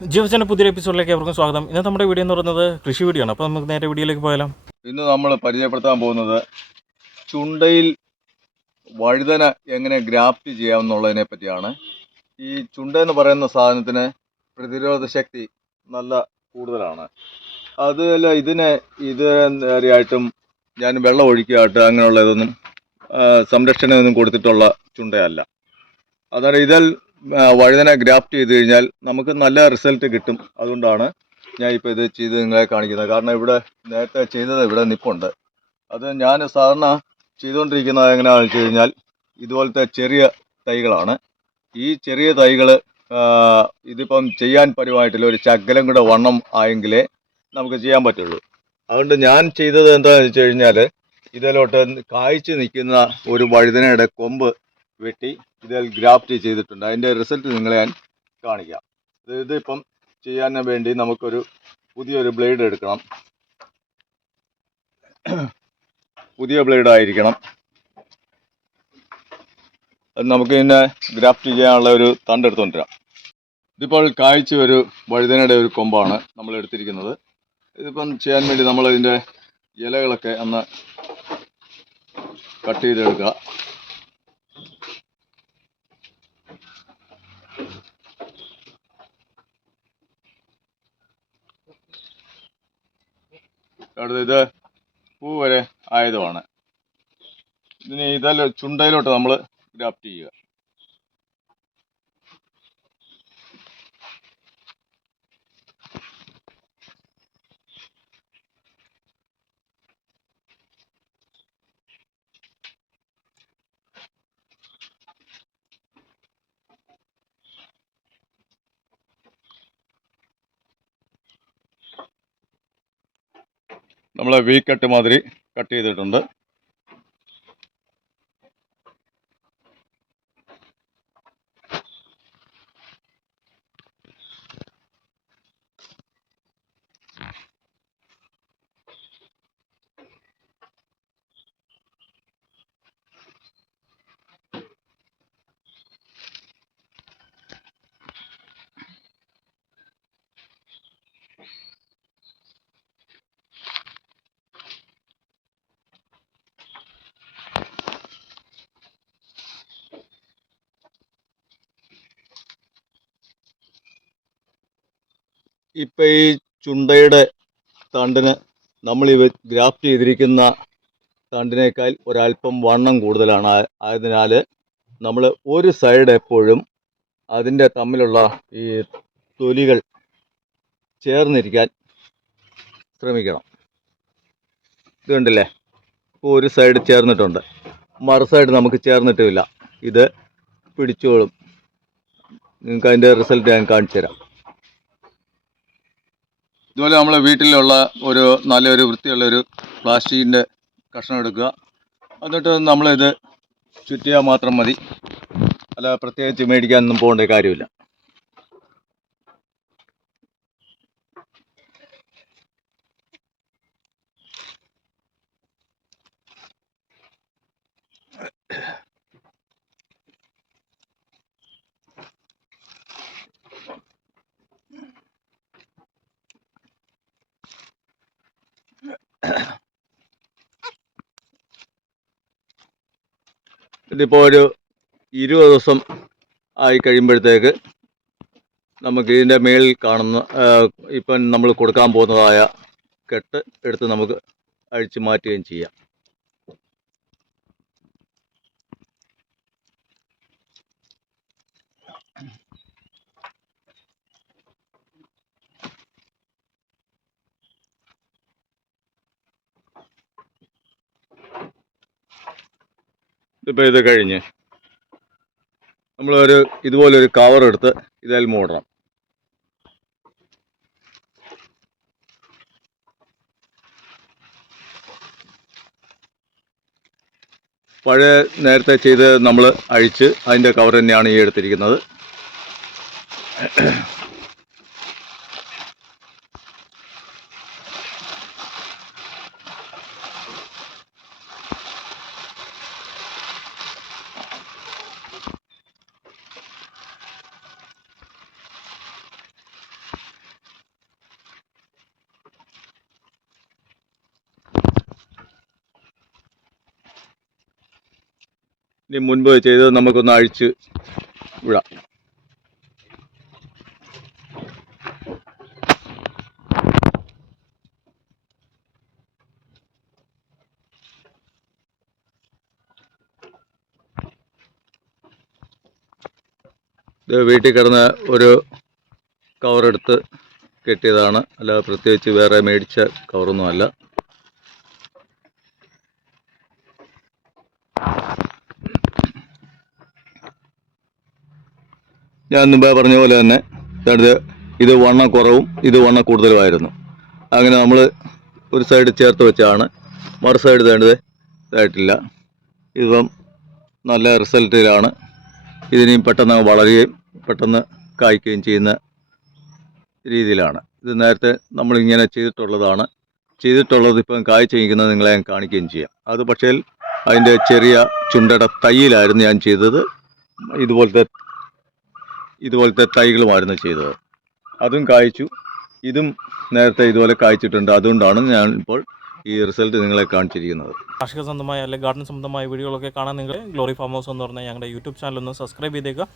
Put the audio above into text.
ജീവചന്റെ പുതിയ എപ്പിസോഡിലേക്ക് എവർക്കും സ്വാഗതം. ഇന്ന് നമ്മുടെ വീഡിയോ എന്ന് പറയുന്നത് കൃഷി വീഡിയോ ആണ്. അപ്പോൾ നമുക്ക് നേരെ വീഡിയോയിലേക്ക് പോയാലോ? ഇന്ന് നമ്മൾ പരിചയപ്പെടുത്താൻ പോകുന്നത് ചുണ്ടയിൽ വഴുതന എങ്ങനെ ഗ്രാഫ്റ്റ് ചെയ്യാം എന്നുള്ളതിനെ പറ്റിയാണ്. ഈ ചുണ്ട എന്ന് പറയുന്ന സാധനത്തിന് പ്രതിരോധ ശക്തി നല്ല കൂടുതലാണ്. അതുമല്ല ഇതിനെ ഇത് നേരെയായിട്ടും ഞാൻ വെള്ളം ഒഴിക്കുകയായിട്ട് അങ്ങനെയുള്ള ഇതൊന്നും സംരക്ഷണമൊന്നും കൊടുത്തിട്ടുള്ള ചുണ്ടയല്ല. അതാണ് ഇതിൽ വഴുതന ഗ്രാഫ്റ്റ് ചെയ്ത് കഴിഞ്ഞാൽ നമുക്ക് നല്ല റിസൾട്ട് കിട്ടും. അതുകൊണ്ടാണ് ഞാൻ ഇപ്പോൾ ഇത് ചെയ്ത് നിങ്ങളെ കാണിക്കുന്നത്. കാരണം ഇവിടെ നേരത്തെ ചെയ്തത് ഇവിടെ നിപ്പുണ്ട്. അത് ഞാൻ സാധാരണ ചെയ്തുകൊണ്ടിരിക്കുന്നത് എങ്ങനെയാണെന്ന് വെച്ച് കഴിഞ്ഞാൽ ഇതുപോലത്തെ ചെറിയ തൈകളാണ്. ഈ ചെറിയ തൈകൾ ഇതിപ്പം ചെയ്യാൻ പരുവായിട്ടില്ല ഒരു ചകലം കൂടെ വണ്ണം ആയെങ്കിലേ നമുക്ക് ചെയ്യാൻ പറ്റുള്ളൂ. അതുകൊണ്ട് ഞാൻ ചെയ്തത് എന്താണെന്ന് വെച്ച് കഴിഞ്ഞാൽ ഇതിലോട്ട് കായ്ച്ചു നിൽക്കുന്ന ഒരു വഴുതനയുടെ കൊമ്പ് വെട്ടി ഇതിൽ ഗ്രാഫ്റ്റ് ചെയ്തിട്ടുണ്ട്. അതിന്റെ റിസൾട്ട് നിങ്ങളെ ഞാൻ കാണിക്കാം. ഇത് ഇപ്പം ചെയ്യാൻ വേണ്ടി നമുക്കൊരു പുതിയൊരു ബ്ലേഡ് എടുക്കണം. പുതിയ ബ്ലേഡ് ആയിരിക്കണം. അത് നമുക്ക് ഇതിനെ ഗ്രാഫ്റ്റ് ചെയ്യാനുള്ള ഒരു തണ്ട് എടുത്തുകൊണ്ടിരാം ഇതിപ്പോൾ കായ്ച്ച ഒരു വഴുതനയുടെ ഒരു കൊമ്പാണ് നമ്മൾ എടുത്തിരിക്കുന്നത്. ഇതിപ്പം ചെയ്യാൻ വേണ്ടി നമ്മൾ ഇതിന്റെ ഇലകളൊക്കെ ഒന്ന് കട്ട് ചെയ്തെടുക്കുക. ഇത് പൂ വരെ ആയതുമാണ്. ഇനി ഇതെല്ലാം ചുണ്ടയിലോട്ട് നമ്മൾ ഗ്രാഫ്റ്റ് ചെയ്യുക. നമ്മൾ വി കട്ട് മാതിരി കട്ട് ചെയ്തിട്ടുണ്ട്. ഇപ്പം ഈ ചുണ്ടയുടെ തണ്ടിന് നമ്മൾ ഈ ഗ്രാഫ്റ്റ് ചെയ്തിരിക്കുന്ന തണ്ടിനേക്കാൾ ഒരല്പം വണ്ണം കൂടുതലാണ്. ആയതിനാൽ നമ്മൾ ഒരു സൈഡ് എപ്പോഴും അതിന്റെ തമ്മിലുള്ള ഈ തൊലികൾ ചേർന്നിരിക്കാൻ ശ്രമിക്കണം. ഇത് കണ്ടില്ലേ? ഇപ്പോൾ ഒരു സൈഡ് ചേർന്നിട്ടുണ്ട്. മറു സൈഡ് നമുക്ക് ചേർന്നിട്ടുമില്ല. ഇത് പിടിച്ചോളും. നിങ്ങൾക്ക് അതിന്റെ റിസൾട്ട് ഞാൻ കാണിച്ചു തരാം ഇതുപോലെ നമ്മളെ വീട്ടിലുള്ള ഒരു നല്ലൊരു വൃത്തിയുള്ള ഒരു പ്ലാസ്റ്റിക്കിന്റെ കഷ്ണം എടുക്കുക. എന്നിട്ട് നമ്മളിത് ചുറ്റിയാൽ മാത്രം മതി. അല്ല പ്രത്യേകിച്ച് മേടിക്കാനൊന്നും പോകേണ്ട കാര്യമില്ല. ഇതിപ്പോൾ ഒരു ഇരുപത് ദിവസം ആയി കഴിയുമ്പോഴത്തേക്ക് നമുക്ക് ഇതിന്റെ മേളിൽ കാണുന്ന ഇപ്പം നമ്മൾ കൊടുക്കാൻ പോകുന്നതായ കെട്ട് എടുത്ത് നമുക്ക് അഴിച്ചു മാറ്റുകയും ചെയ്യാം. ഇതിപ്പോൾ ഇത് കഴിഞ്ഞ് നമ്മളൊരു ഇതുപോലൊരു കവർ എടുത്ത് ഇതിൽ മൂടണം. പഴയ നേരത്തെ ചെയ്ത് നമ്മൾ അഴിച്ച് അതിന്റെ കവർ തന്നെയാണ് ഈ എടുത്തിരിക്കുന്നത്. ഇനി മുൻപ് ചെയ്തത് നമുക്കൊന്ന് അഴിച്ച് വിടാം. ഇത് വീട്ടിൽ കിടന്ന ഒരു കവറെടുത്ത് കെട്ടിയതാണ്. അല്ലാതെ പ്രത്യേകിച്ച് വേറെ മേടിച്ച കവറൊന്നും ഞാൻ മുമ്പേ പറഞ്ഞ പോലെ തന്നെ രണ്ട് ഇത് വണ്ണം കുറവും ഇത് വണ്ണം കൂടുതലുമായിരുന്നു അങ്ങനെ നമ്മൾ ഒരു സൈഡ് ചേർത്ത് വെച്ചാണ്. മറു സൈഡ് തേണ്ടത് ഇതായിട്ടില്ല. ഇപ്പം നല്ല റിസൾട്ടിലാണ് ഇതിനെയും പെട്ടെന്ന് വളരുകയും പെട്ടെന്ന് കായ്ക്കുകയും ചെയ്യുന്ന രീതിയിലാണ്. ഇത് നേരത്തെ നമ്മളിങ്ങനെ ചെയ്തിട്ടുള്ളതാണ്. ചെയ്തിട്ടുള്ളത് ഇപ്പം കായ്ച്ചു നിങ്ങളെ ഞാൻ കാണിക്കുകയും ചെയ്യാം. അത് പക്ഷേ അതിന്റെ ചെറിയ ചുണ്ടയുടെ തൈയിലായിരുന്നു ഞാൻ ചെയ്തത്. ഇതുപോലത്തെ ഇതുപോലത്തെ തൈകളുമായിരുന്നു ചെയ്തത്. അതും കായ്ച്ചു. ഇതും നേരത്തെ ഇതുപോലെ കായ്ച്ചിട്ടുണ്ട്. അതുകൊണ്ടാണ് ഞാൻ ഇപ്പോൾ ഈ റിസൾട്ട് നിങ്ങളെ കാണിച്ചിരിക്കുന്നത്. കാർഷിക സംബന്ധമായ അല്ലെങ്കിൽ ഗാർഡൻ സംബന്ധമായ വീഡിയോകളൊക്കെ കാണാൻ നിങ്ങൾ ഗ്ലോറി ഫാം ഹൗസ് എന്ന് പറഞ്ഞാൽ ഞങ്ങളുടെ യൂട്യൂബ് ചാനൽ ഒന്ന് സബ്സ്ക്രൈബ് ചെയ്തേക്കുക.